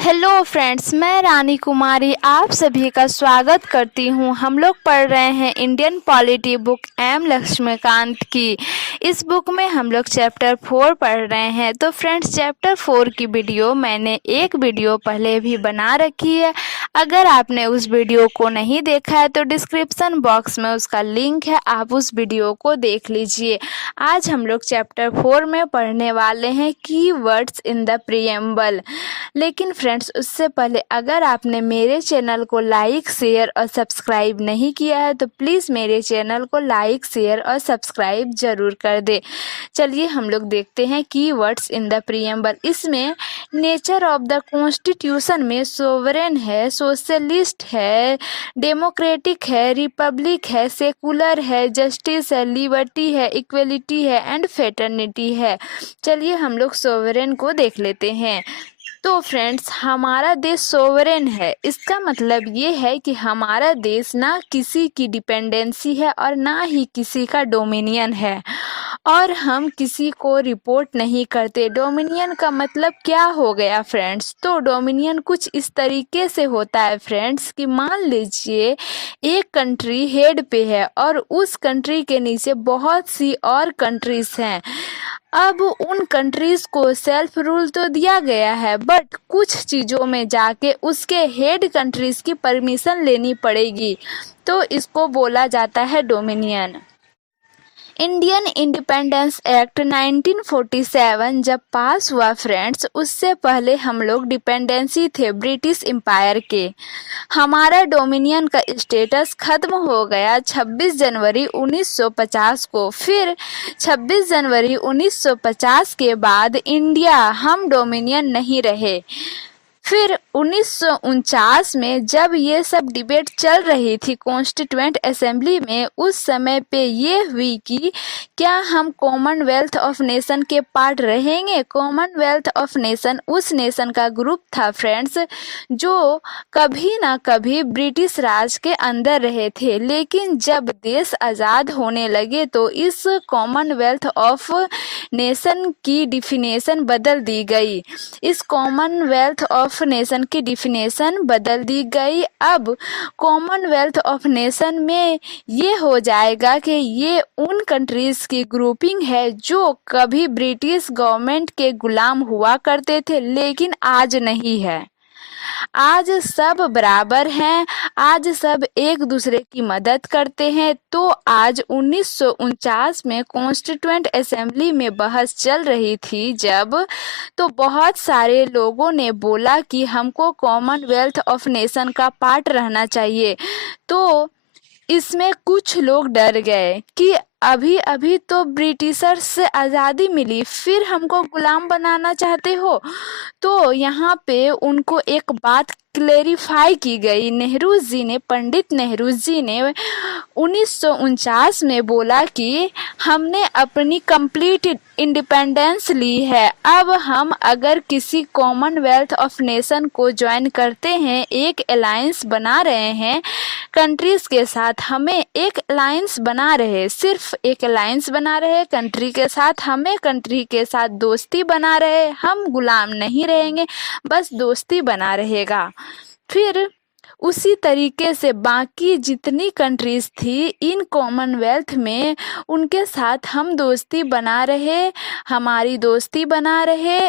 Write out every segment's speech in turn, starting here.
Hello friends, मैं रानी कुमारी आप सभी का स्वागत करती हूँ। हम लोग पढ़ रहे हैं Indian polity book M Lakshmikanth की। इस बुक में हम लोग चैप्टर 4 पढ़ रहे हैं। तो फ्रेंड्स, चैप्टर 4 की वीडियो मैंने एक वीडियो पहले भी बना रखी है। अगर आपने उस वीडियो को नहीं देखा है तो डिस्क्रिप्शन बॉक्स में उसका लिंक है, आप उस वीडियो को देख लीजिए। आज हम लोग चैप्टर 4 में पढ़ने वाले हैं की वर्ड्स इन द प्रीएम्बल। लेकिन फ्रेंड्स, उससे पहले अगर आपने मेरे चैनल को लाइक, शेयर और सब्सक्राइब नहीं किया है तो प्लीज़ मेरे चैनल को लाइक, शेयर और सब्सक्राइब जरूर कर दे। चलिए हम लोग देखते हैं की वर्ड्स इन द प्रीएम्बल। इसमें नेचर ऑफ द कॉन्स्टिट्यूशन में सोवरेन है, सोशलिस्ट है, डेमोक्रेटिक है, रिपब्लिक है, सेकुलर है, जस्टिस है, लिबर्टी है, इक्वलिटी है एंड फेटर्निटी है। चलिए हम लोग सोवरेन को देख लेते हैं। तो फ्रेंड्स, हमारा देश सोवरेन है। इसका मतलब ये है कि हमारा देश ना किसी की डिपेंडेंसी है और ना ही किसी का डोमिनियन है, और हम किसी को रिपोर्ट नहीं करते। डोमिनियन का मतलब क्या हो गया फ्रेंड्स? तो डोमिनियन कुछ इस तरीके से होता है फ्रेंड्स कि मान लीजिए एक कंट्री हेड पे है और उस कंट्री के नीचे बहुत सी और कंट्रीज हैं। अब उन कंट्रीज को सेल्फ रूल तो दिया गया है, बट कुछ चीज़ों में जाके उसके हेड कंट्रीज की परमिशन लेनी पड़ेगी, तो इसको बोला जाता है डोमिनियन। इंडियन इंडिपेंडेंस एक्ट 1947 जब पास हुआ फ्रेंड्स, उससे पहले हम लोग डिपेंडेंसी थे ब्रिटिश एम्पायर के। हमारा डोमिनियन का स्टेटस खत्म हो गया 26 जनवरी 1950 को। फिर 26 जनवरी 1950 के बाद इंडिया हम डोमिनियन नहीं रहे। फिर 1949 में जब ये सब डिबेट चल रही थी कॉन्स्टिट्यूएंट असेंबली में, उस समय पे ये हुई कि क्या हम कॉमनवेल्थ ऑफ नेशन के पार्ट रहेंगे। कॉमनवेल्थ ऑफ नेशन उस नेशन का ग्रुप था फ्रेंड्स जो कभी ना कभी ब्रिटिश राज के अंदर रहे थे, लेकिन जब देश आज़ाद होने लगे तो इस कॉमनवेल्थ ऑफ नेशन की डिफिनेशन बदल दी गई। इस कॉमनवेल्थ ऑफ नेशन की डिफिनेशन बदल दी गई। अब कॉमनवेल्थ ऑफ नेशन में ये हो जाएगा कि ये उन कंट्रीज की ग्रुपिंग है जो कभी ब्रिटिश गवर्नमेंट के गुलाम हुआ करते थे, लेकिन आज नहीं है। आज सब बराबर हैं, आज सब एक दूसरे की मदद करते हैं। तो आज 1949 में कॉन्स्टिट्यूएंट असेंबली में बहस चल रही थी जब, तो बहुत सारे लोगों ने बोला कि हमको कॉमनवेल्थ ऑफ नेशन का पार्ट रहना चाहिए। तो इसमें कुछ लोग डर गए कि अभी अभी तो ब्रिटिशर्स से आज़ादी मिली, फिर हमको गुलाम बनाना चाहते हो। तो यहाँ पे उनको एक बात क्लेरिफाई की गई। नेहरू जी ने, पंडित नेहरू जी ने 1949 में बोला कि हमने अपनी कंप्लीट इंडिपेंडेंस ली है। अब हम अगर किसी कॉमनवेल्थ ऑफ नेशन को ज्वाइन करते हैं, एक अलायंस बना रहे हैं कंट्रीज के साथ, हमें एक अलायंस बना रहे, सिर्फ एक अलायंस बना रहे कंट्री के साथ, हमें कंट्री के साथ दोस्ती बना रहे, हम गुलाम नहीं रहेंगे, बस दोस्ती बना रहेगा। फिर उसी तरीके से बाकी जितनी कंट्रीज थी इन कॉमनवेल्थ में, उनके साथ हम दोस्ती बना रहे, हमारी दोस्ती बना रहे।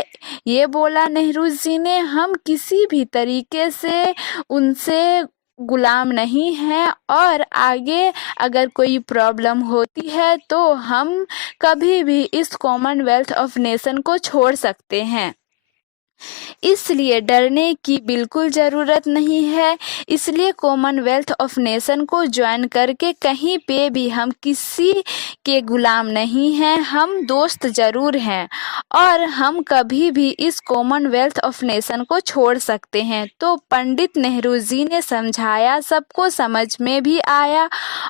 ये बोला नेहरू जी ने, हम किसी भी तरीके से उनसे गुलाम नहीं है, और आगे अगर कोई प्रॉब्लम होती है तो हम कभी भी इस कॉमनवेल्थ ऑफ नेशन को छोड़ सकते हैं। इसलिए डरने की बिल्कुल ज़रूरत नहीं है। इसलिए कॉमनवेल्थ ऑफ नेशन को ज्वाइन करके कहीं पे भी हम किसी के गुलाम नहीं हैं, हम दोस्त ज़रूर हैं, और हम कभी भी इस कॉमनवेल्थ ऑफ नेशन को छोड़ सकते हैं। तो पंडित नेहरू जी ने समझाया, सबको समझ में भी आया,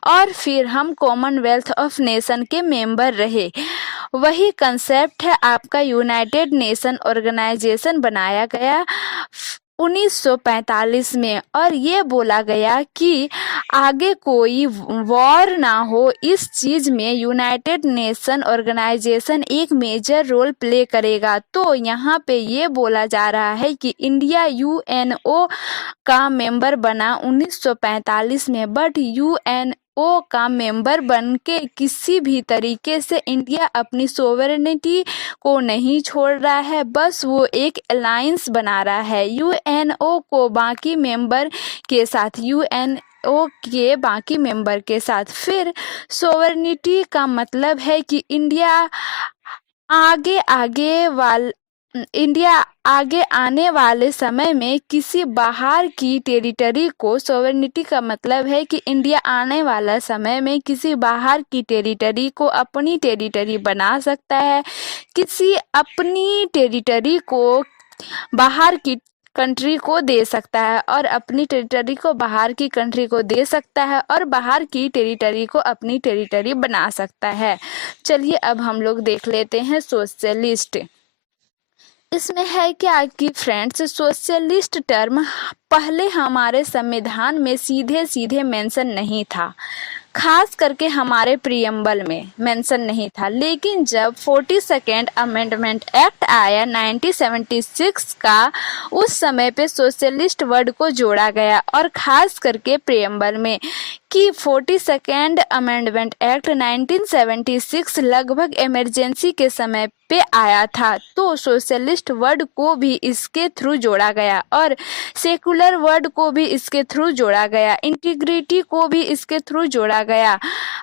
और फिर हम कॉमनवेल्थ ऑफ नेशन के मेंबर रहे। वही कंसेप्ट है आपका यूनाइटेड नेशन ऑर्गेनाइजेशन बनाया गया 1945 में, और ये बोला गया कि आगे कोई वॉर ना हो, इस चीज में यूनाइटेड नेशन ऑर्गेनाइजेशन एक मेजर रोल प्ले करेगा। तो यहाँ पे ये बोला जा रहा है कि इंडिया यूएनओ का मेंबर बना 1945 में, बट यूएनओ का मेंबर बन के किसी भी तरीके से इंडिया अपनी सोवरेनिटी को नहीं छोड़ रहा है, बस वो एक अलायंस बना रहा है यूएनओ को बाकी मेंबर के साथ, यूएनओ के बाकी मेंबर के साथ। फिर सोवरेनिटी का मतलब है कि इंडिया आगे आने वाले समय में किसी बाहर की टेरिटरी को, सोवरेनिटी का मतलब है कि इंडिया आने वाला समय में किसी बाहर की टेरिटरी को अपनी टेरिटरी बना सकता है, किसी अपनी टेरिटरी को बाहर की कंट्री को दे सकता है, और अपनी टेरिटरी को बाहर की कंट्री को दे सकता है, और बाहर की टेरिटरी को अपनी टेरिटरी बना सकता है। चलिए अब हम लोग देख लेते हैं सोशलिस्ट। इसमें है क्या कि फ्रेंड्स, सोशलिस्ट टर्म पहले हमारे संविधान में सीधे सीधे मेंशन नहीं था, खास करके हमारे प्रियम्बल में मेंशन नहीं था, लेकिन जब 42nd अमेंडमेंट एक्ट आया 1976 का, उस समय पे सोशलिस्ट वर्ड को जोड़ा गया, और खास करके प्रियम्बल में कि 42nd अमेंडमेंट एक्ट 1976 लगभग इमरजेंसी के समय पे आया था, तो सोशलिस्ट वर्ड को भी इसके थ्रू जोड़ा गया, और सेकुलर वर्ड को भी इसके थ्रू जोड़ा गया, इंटीग्रिटी को भी इसके थ्रू जोड़ा गया।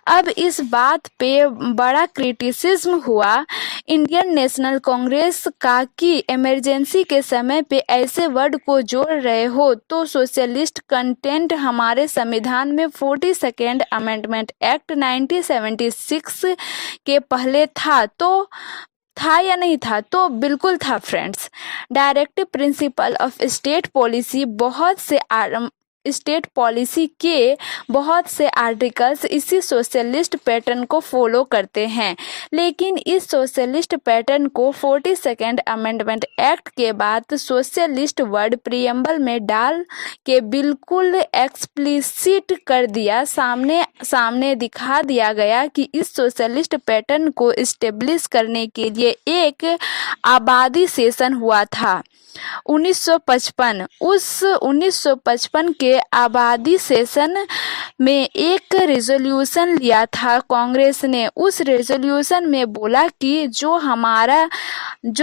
अब इस बात पे बड़ा क्रिटिसिज्म हुआ इंडियन नेशनल कांग्रेस का कि इमरजेंसी के समय पे ऐसे वर्ड को जोड़ रहे हो, तो सोशलिस्ट कंटेंट हमारे संविधान में 42nd अमेंडमेंट एक्ट 1976 के पहले था या नहीं था? तो बिल्कुल था friends. Directive principle of state policy, state policy के बहुत से आर्टिकल्स इसी सोशलिस्ट पैटर्न को फॉलो करते हैं, लेकिन इस सोशलिस्ट पैटर्न को 42nd अमेंडमेंट एक्ट के बाद सोशलिस्ट वर्ड प्रियम्बल में डाल के बिल्कुल एक्सप्लिसिट कर दिया, सामने दिखा दिया गया कि इस सोशलिस्ट पैटर्न को इस्टेब्लिश करने के लिए एक आबादी सेशन हुआ था 1955। उस 1955 के आबादी सेशन में एक रेजोल्यूशन लिया था कांग्रेस ने। उस रेजोल्यूशन में बोला कि जो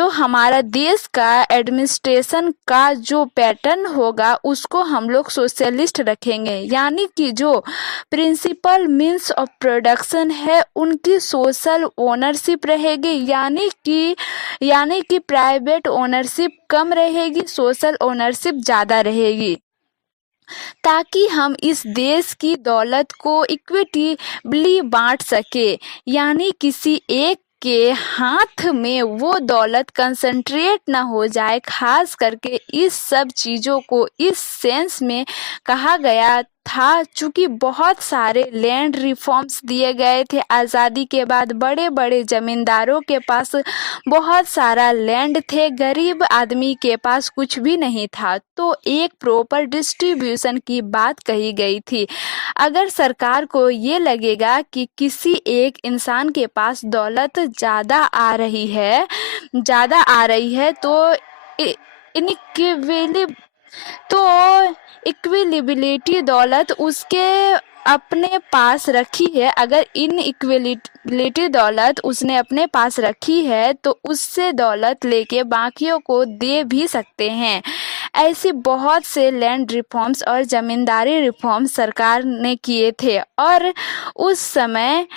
हमारा देश का एडमिनिस्ट्रेशन का जो पैटर्न होगा उसको हम लोग सोशलिस्ट रखेंगे, यानी कि जो प्रिंसिपल मीन्स ऑफ प्रोडक्शन है उनकी सोशल ओनरशिप रहेगी, यानी कि प्राइवेट ओनरशिप कम रहेगी, सोशल ओनरशिप ज़्यादा रहेगी, ताकि हम इस देश की दौलत को इक्विटेबली बांट सके, यानी किसी एक के हाथ में वो दौलत कंसंट्रेट ना हो जाए। खास करके इस सब चीज़ों को इस सेंस में कहा गया था, चूँकि बहुत सारे लैंड रिफॉर्म्स दिए गए थे आज़ादी के बाद, बड़े बड़े जमींदारों के पास बहुत सारा लैंड थे, गरीब आदमी के पास कुछ भी नहीं था, तो एक प्रॉपर डिस्ट्रीब्यूशन की बात कही गई थी। अगर सरकार को ये लगेगा कि किसी एक इंसान के पास दौलत ज़्यादा आ रही है तो इक्विलिबिलिटी दौलत उसके अपने पास रखी है, अगर इनइक्विलिटी दौलत उसने अपने पास रखी है तो उससे दौलत लेके बाकियों को दे भी सकते हैं। ऐसे बहुत से लैंड रिफॉर्म्स और ज़मींदारी रिफॉर्म्स सरकार ने किए थे, और उस समय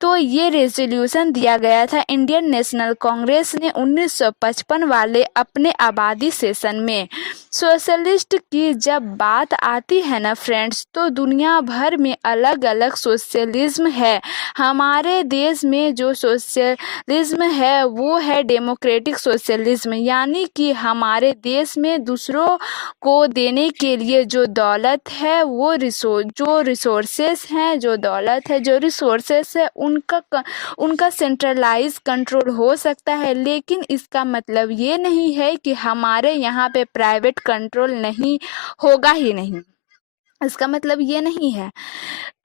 तो ये रेजोल्यूशन दिया गया था इंडियन नेशनल कांग्रेस ने 1955 वाले अपने आबादी सेशन में। सोशलिस्ट की जब बात आती है ना फ्रेंड्स, तो दुनिया भर में अलग अलग सोशलिज्म है। हमारे देश में जो सोशलिज्म है वो है डेमोक्रेटिक सोशलिज्म, यानी कि हमारे देश में दूसरों को देने के लिए जो दौलत है वो रिसोर्सेस है उनका सेंट्रलाइज कंट्रोल हो सकता है, लेकिन इसका मतलब ये नहीं है कि हमारे यहाँ पे प्राइवेट कंट्रोल नहीं होगा ही नहीं। इसका मतलब ये नहीं है।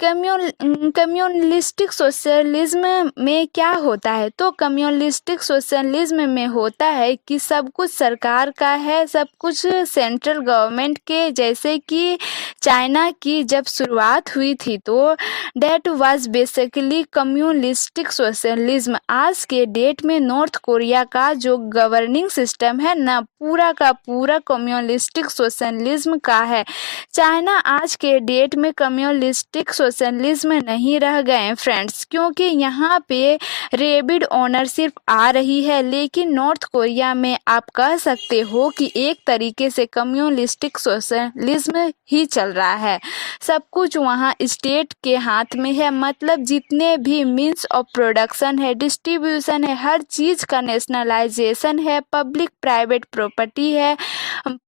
कम्युनलिस्टिक सोशलिज्म में क्या होता है? तो कम्युनलिस्टिक सोशलिज्म में होता है कि सब कुछ सरकार का है, सब कुछ सेंट्रल गवर्नमेंट के। जैसे कि चाइना की जब शुरुआत हुई थी तो डेट वाज बेसिकली कम्युनलिस्टिक सोशलिज्म। आज के डेट में नॉर्थ कोरिया का जो गवर्निंग सिस्टम है ना, पूरा का पूरा कम्युनलिस्टिक सोशलिज्म का है। चाइना आज के डेट में कम्युनलिस्टिक सोशलिज्म नहीं रह गए फ्रेंड्स, क्योंकि यहाँ पे रेबिड ओनरशिप आ रही है। लेकिन नॉर्थ कोरिया में आप कह सकते हो कि एक तरीके से कम्युनलिस्टिक सोशलिज्म ही चल रहा है। सब कुछ वहाँ स्टेट के हाथ में है, मतलब जितने भी मीन्स ऑफ प्रोडक्शन है, डिस्ट्रीब्यूशन है, हर चीज़ का नेशनलाइजेशन है। पब्लिक प्राइवेट प्रॉपर्टी है,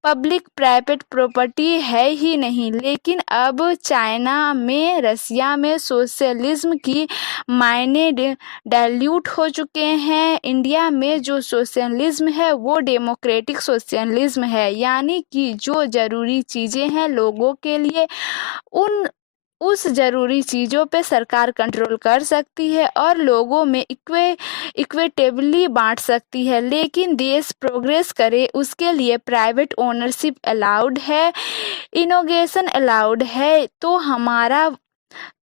पब्लिक प्राइवेट प्रॉपर्टी है ही नहीं। लेकिन अब चाइना में, रसिया में सोशलिज्म की मायने डाइल्यूट हो चुके हैं। इंडिया में जो सोशलिज्म है वो डेमोक्रेटिक सोशलिज्म है, यानी कि जो ज़रूरी चीज़ें हैं लोगों के लिए, उस ज़रूरी चीज़ों पे सरकार कंट्रोल कर सकती है और लोगों में इक्विटेबली बांट सकती है। लेकिन देश प्रोग्रेस करे उसके लिए प्राइवेट ओनरशिप अलाउड है, इनोवेशन अलाउड है।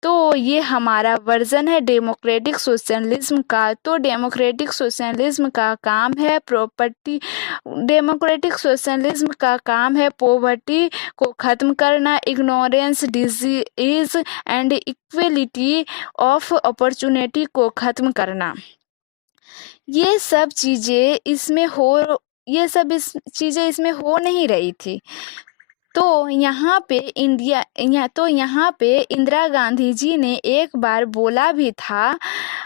तो ये हमारा वर्जन है डेमोक्रेटिक सोशलिज्म का। तो डेमोक्रेटिक सोशलिज्म का काम है प्रॉपर्टी, डेमोक्रेटिक सोशलिज्म का काम है पॉवर्टी को ख़त्म करना, ignorance, disease and equality of opportunity को ख़त्म करना। ये सब चीज़ें इसमें हो नहीं रही थी। तो यहाँ पे इंदिरा गांधी जी ने एक बार बोला भी था,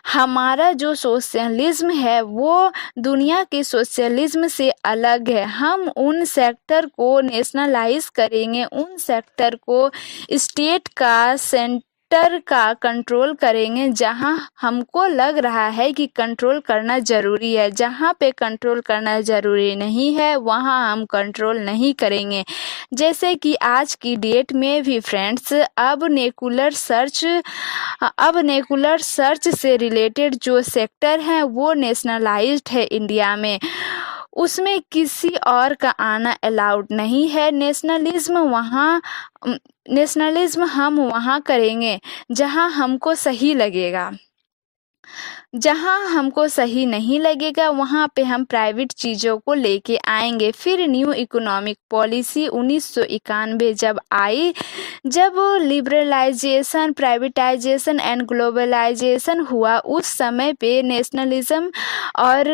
हमारा जो सोशलिज्म है वो दुनिया के सोशलिज्म से अलग है। हम उन सेक्टर को नेशनलाइज करेंगे, उन सेक्टर को स्टेट का, सेंटर का कंट्रोल करेंगे। जहां हमको लग रहा है कि कंट्रोल करना ज़रूरी है, जहां पे कंट्रोल करना ज़रूरी नहीं है वहां हम कंट्रोल नहीं करेंगे। जैसे कि आज की डेट में भी फ्रेंड्स, अब नेकुलर सर्च से रिलेटेड जो सेक्टर हैं वो नेशनलाइज्ड है इंडिया में, उसमें किसी और का आना अलाउड नहीं है। नेशनलिज्म हम वहाँ करेंगे जहाँ हमको सही लगेगा। जहाँ हमको सही नहीं लगेगा वहाँ पे हम प्राइवेट चीज़ों को लेके आएंगे। फिर न्यू इकोनॉमिक पॉलिसी 1991 जब आई, जब लिबरलाइजेशन, प्राइवेटाइजेशन एंड ग्लोबलाइजेशन हुआ, उस समय पे नेशनलिज्म और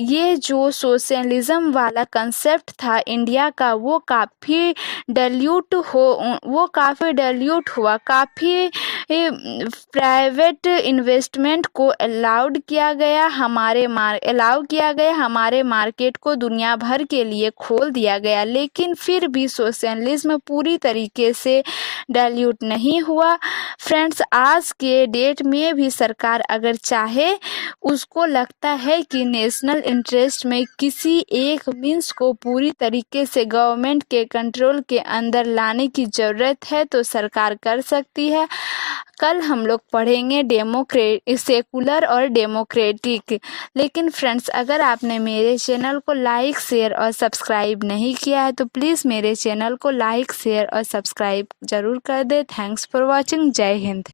ये जो सोशलिज्म वाला कंसेप्ट था इंडिया का वो काफ़ी डाइल्यूट हुआ। काफ़ी प्राइवेट इन्वेस्टमेंट को अलाउ किया गया, हमारे मार्केट को दुनिया भर के लिए खोल दिया गया। लेकिन फिर भी सोशलिज्म पूरी तरीके से डाइल्यूट नहीं हुआ फ्रेंड्स। आज के डेट में भी सरकार अगर चाहे, उसको लगता है कि नेशनल इंटरेस्ट में किसी एक मीन्स को पूरी तरीके से गवर्नमेंट के कंट्रोल के अंदर लाने की ज़रूरत है तो सरकार कर सकती है। कल हम लोग पढ़ेंगे सेकुलर और डेमोक्रेटिक। लेकिन फ्रेंड्स, अगर आपने मेरे चैनल को लाइक, शेयर और सब्सक्राइब नहीं किया है तो प्लीज़ मेरे चैनल को लाइक, शेयर और सब्सक्राइब ज़रूर कर दे। Thanks for watching. जय हिंद।